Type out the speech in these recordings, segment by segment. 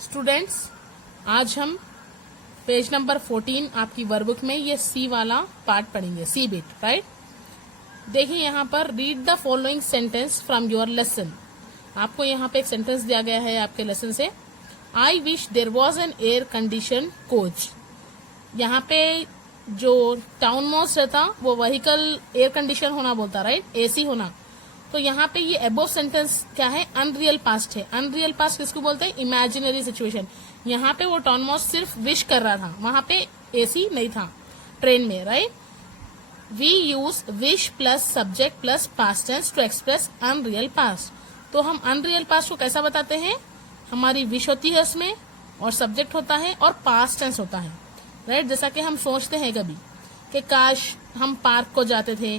Students, आज हम page number 14 आपकी वर्कबुक में ये सी वाला पार्ट पढ़ेंगे, सी बिट, राइट। देखिए यहाँ पर read the following sentence from your lesson. आपको यहाँ पे एक सेंटेंस दिया गया है आपके लेसन से। I wish there was an air condition coach. यहाँ पे जो टाउन मोस्ट रहता वो व्हीकल एयर कंडीशन होना बोलता, राइट, एसी होना। तो यहाँ पे ये अबोव सेंटेंस क्या है, अनरियल पास्ट है। अनरियल पास्ट किसको बोलते हैं, इमेजिनरी सिचुएशन। यहाँ पे वो टाउन मोस्ट सिर्फ विश कर रहा था, वहां पे एसी नहीं था ट्रेन में, right. We use wish plus subject plus past tense to express unreal past. तो हम अनरियल पास्ट को कैसा बताते हैं, हमारी विश होती है उसमें और सब्जेक्ट होता है और पास्ट टेंस होता है, राइट। जैसा कि हम सोचते हैं कभी कि काश हम पार्क को जाते थे,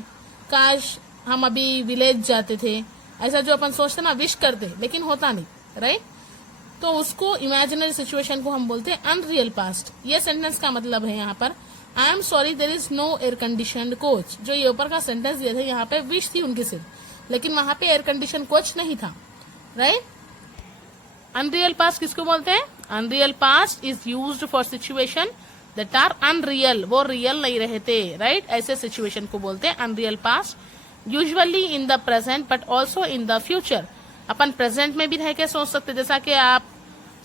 काश हम अभी विलेज जाते थे, ऐसा जो अपन सोचते ना, विश करते, लेकिन होता नहीं, राइट। तो उसको इमेजिनरी सिचुएशन को हम बोलते हैं अनरियल पास्ट। ये सेंटेंस का मतलब है यहाँ पर I am sorry there is no air conditioned coach. जो ये ऊपर का सेंटेंस दिया था यहाँ पे विश थी उनकी सिर्फ, लेकिन वहां पे एयर कंडीशन कोच नहीं था, राइट। अनरियल पास्ट किसको बोलते हैं, unreal past is used for situation that are unreal, वो रियल नहीं रहते, राइट। ऐसे सिचुएशन को बोलते हैं unreal past. Usually in the present but also in the future. अपन प्रेजेंट में भी रह के सोच सकते, जैसा कि आप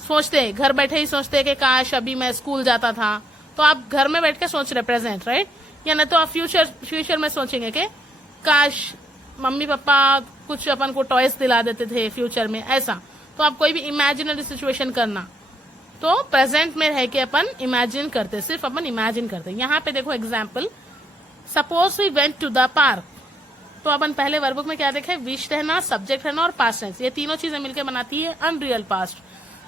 सोचते हैं, घर बैठे ही सोचते हैं कि काश अभी मैं स्कूल जाता था, तो आप घर में बैठ के सोच रहे प्रेजेंट, राइट। या नहीं तो आप फ्यूचर में सोचेंगे कि काश मम्मी पापा कुछ अपन को टॉयज दिला देते थे फ्यूचर में, ऐसा। तो आप कोई भी इमेजिनरी सिचुएशन करना, तो प्रेजेंट में रह के अपन इमेजिन करते, सिर्फ अपन इमेजिन करते। यहाँ पे देखो example, suppose we went to the park. तो अपन पहले वर्कबुक में क्या देखे, विश रहना, सब्जेक्ट रहना और पास्ट टेंस, ये तीनों चीजें मिलकर बनाती है अनरियल पास्ट।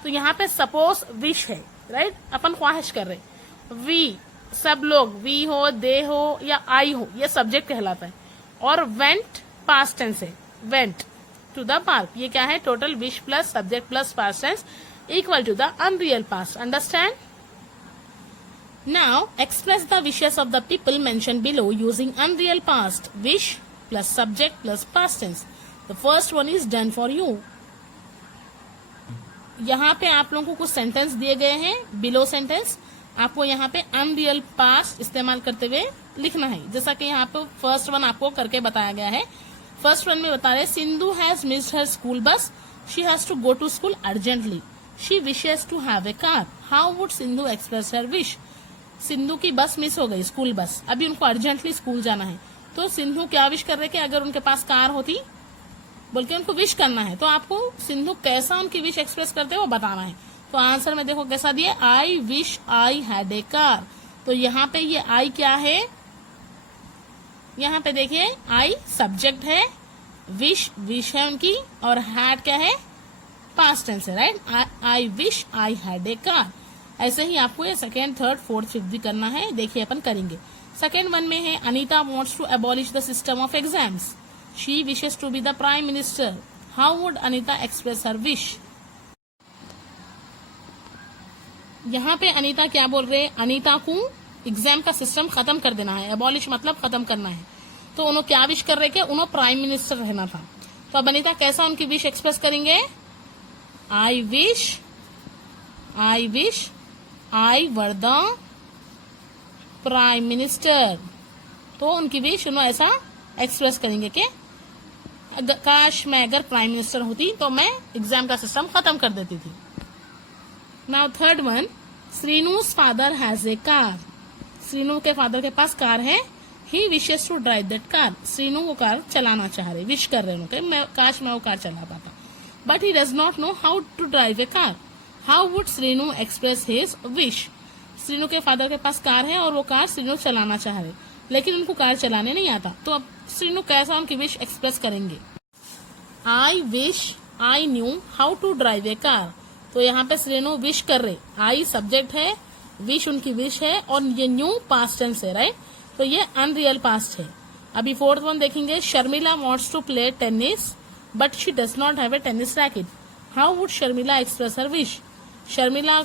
तो यहाँ पे सपोज विश है, राइट, अपन ख्वाहिश कर रहे। वी सब लोग, वी हो, दे हो या आई हो, ये सब्जेक्ट कहलाता है। और वेंट पास्ट टेंस है, वेंट टू द पार्क, ये क्या है, total wish plus subject plus past tense equal to the unreal past. Understand? Now express the wishes of the people mention below using unreal past, wish plus subject plus past tense. The first one is done for you. यहाँ पे आप लोगों को कुछ sentence दिए गए हैं, below sentence. आपको यहाँ पे अनरियल पास्ट इस्तेमाल करते हुए लिखना है, जैसा कि यहाँ पे फर्स्ट वन आपको करके बताया गया है। फर्स्ट वन में बता रहे, Sindhu has missed her school bus, she has to go to school urgently, she wishes to have a car, how would Sindhu express her wish. Sindhu की बस मिस हो गई, स्कूल बस, अभी उनको अर्जेंटली स्कूल जाना है। तो सिंधु क्या विश कर रहे कि अगर उनके पास कार होती, बोल के उनको विश करना है। तो आपको सिंधु कैसा उनकी विश एक्सप्रेस करते हैं वो बताना है। तो आंसर में देखो कैसा दिया, आई wish I had A car. तो यहाँ पे ये आई क्या है, यहाँ पे देखिए आई सब्जेक्ट है, विश विश है उनकी, और हैड क्या है, पास्ट टेंस है, right. I wish I had A car. ऐसे ही आपको ये सेकेंड, थर्ड, फोर्थ, फिफ्थ भी करना है। देखिए अपन करेंगे। सेकेंड वन में है, Anita wants to abolish the system of exams, she wishes to be the prime minister, how would Anita express her wish. यहाँ पे अनीता क्या बोल रहे हैं, अनीता को एग्जाम का सिस्टम खत्म कर देना है, एबॉलिश मतलब खत्म करना है। तो उन्होंने क्या विश कर रहे कि उन्होंने प्राइम मिनिस्टर रहना था। तो अब अनीता कैसा उनकी विश एक्सप्रेस करेंगे, I wish I were the prime minister. तो उनकी विश उन्होंने ऐसा एक्सप्रेस करेंगे कि काश मैं अगर प्राइम मिनिस्टर होती तो मैं एग्जाम का सिस्टम खत्म कर देती थी। Now third one, Srinu's father has a car. Srinu के फादर के पास कार है, he wishes to drive that car. Srinu को कार चलाना चाह रहे, विश कर रहे हैं मैं काश मैं वो कार चला पाता, but he does not know how to drive a car, how would Srinu express his wish. Srinu के फादर के पास कार है और वो कार श्रीनू चलाना चाह रहे, लेकिन उनको कार चलाने नहीं आता। तो अब श्रीनू कैसा उनकी विश एक्सप्रेस करेंगे, I wish I knew how to drive a car. तो यहाँ पे श्रीनू विश कर रहे, आई सब्जेक्ट है, विश उनकी विश है, और ये न्यू पास्ट टेंस है, राइट। तो ये अनरियल पास्ट है। अभी फोर्थ वन देखेंगे, Sharmila wants to play tennis but she does not have a tennis racket, how would Sharmila express her wish. Sharmila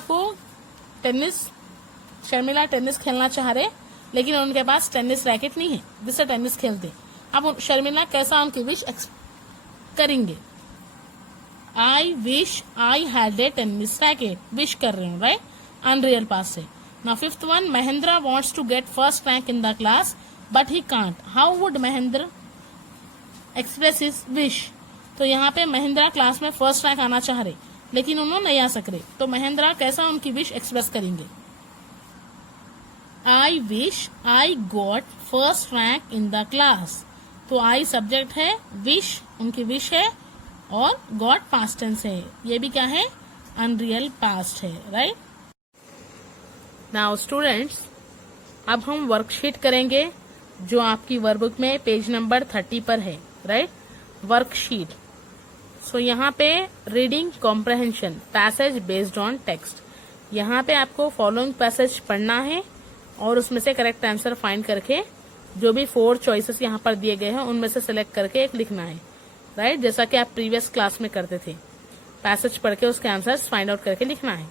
tennis खेलना चाह रहे, लेकिन उनके पास टेनिस रैकेट नहीं है जिससे टेनिस खेलते। अब शर्मिला कैसा उनकी विश करेंगे, I wish I had a tennis racket, wish कर रहे हूँ, राइट, अनरियल पास्ट से। Now fifth one, Mahendra wants to get first rank in the class but he can't, how would Mahendra express his wish. तो यहाँ पे Mahendra class में first rank आना चाह रहे लेकिन उन्होंने नहीं आ सक रहे, तो महेंद्र कैसा उनकी विश एक्सप्रेस करेंगे। I wish I got first rank in the class, तो आई सब्जेक्ट है, विश उनकी विश है, और गॉट पास्ट टेंस है, ये भी क्या है, अनरियल पास्ट है, राइट। नाउ स्टूडेंट्स, अब हम वर्कशीट करेंगे जो आपकी वर्कबुक में पेज नंबर 30 पर है, राइट, वर्कशीट। सो यहाँ पे reading comprehension passage based on text, यहाँ पे आपको फॉलोइंग पैसेज पढ़ना है और उसमें से करेक्ट आंसर फाइंड करके जो भी 4 चॉइसेस यहाँ पर दिए गए हैं उनमें से सिलेक्ट करके एक लिखना है, राइट, जैसा कि आप प्रीवियस क्लास में करते थे, पैसेज पढ़ के उसके आंसर्स फाइंड आउट करके लिखना है।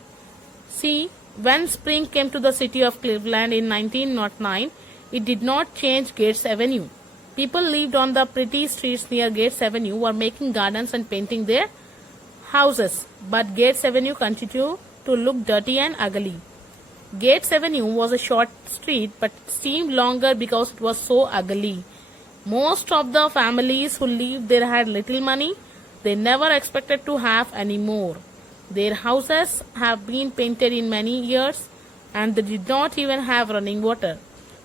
सी, when spring came to the city of Cleveland in 1909, it did not change Gates Avenue. People lived on the pretty streets near Gates Avenue were making gardens and painting their houses, but Gates Avenue continued to look dirty and ugly. Gates Avenue was a short street but seemed longer because it was so ugly. Most of the families who lived there had little money. They never expected to have any more. Their houses have been painted in many years and they did not even have running water.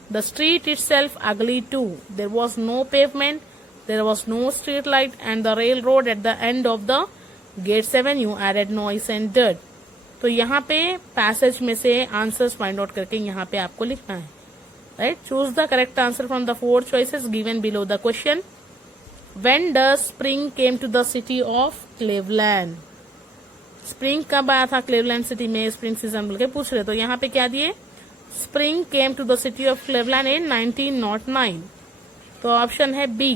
The street itself ugly too. There was no pavement, there was no street light, and the railroad at the end of the Gates Avenue added noise and dirt. तो यहाँ पे passage में से answers find out करके यहाँ पे आपको लिखना है, right. Choose the correct answer from the 4 choices given below the question. When does spring came to the city of Cleveland? Spring कब आया था क्लेवलैंड सिटी में, स्प्रिंग सीजन बोल के पूछ रहे, तो यहाँ पे क्या दिए, spring came to the city of Cleveland in 1909, तो ऑप्शन है B.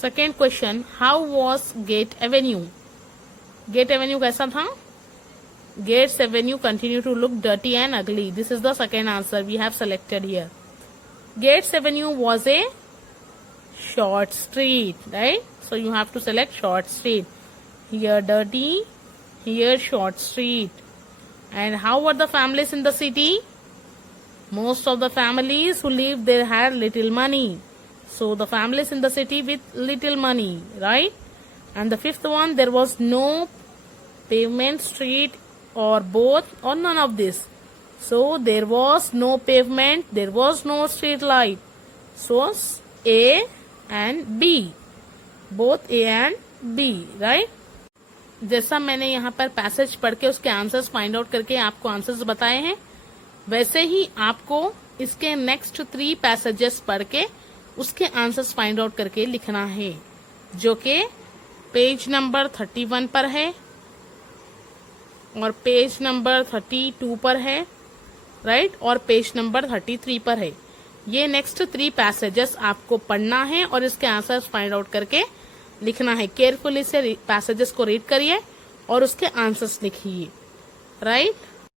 Second question, how was Gate Avenue, Gate Avenue कैसा था, Gates Avenue continue to look dirty and ugly, this is the second answer we have selected here. Gates avenue was a short street, right, so you have to select short street. Here dirty, here short street. And how were the families in the city? Most of the families who lived there had little money, so the families in the city with little money, right. And the fifth one, there was no pavement, street, or both, or none of this. So there was no pavement, there was no street light, so A and B, both A and B, right? जैसा मैंने यहाँ पर passage पढ़ के उसके answers find out करके आपको answers बताए हैं, वैसे ही आपको इसके नेक्स्ट 3 पैसेजेस पढ़ के उसके आंसर्स फाइंड आउट करके लिखना है, जो कि पेज नंबर 31 पर है और पेज नंबर 32 पर है, राइट, और पेज नंबर 33 पर है। ये नेक्स्ट 3 पैसेजेस आपको पढ़ना है और इसके आंसर्स फाइंड आउट करके लिखना है। केयरफुली से पैसेजेस को रीड करिए और उसके आंसर्स लिखिए, राइट।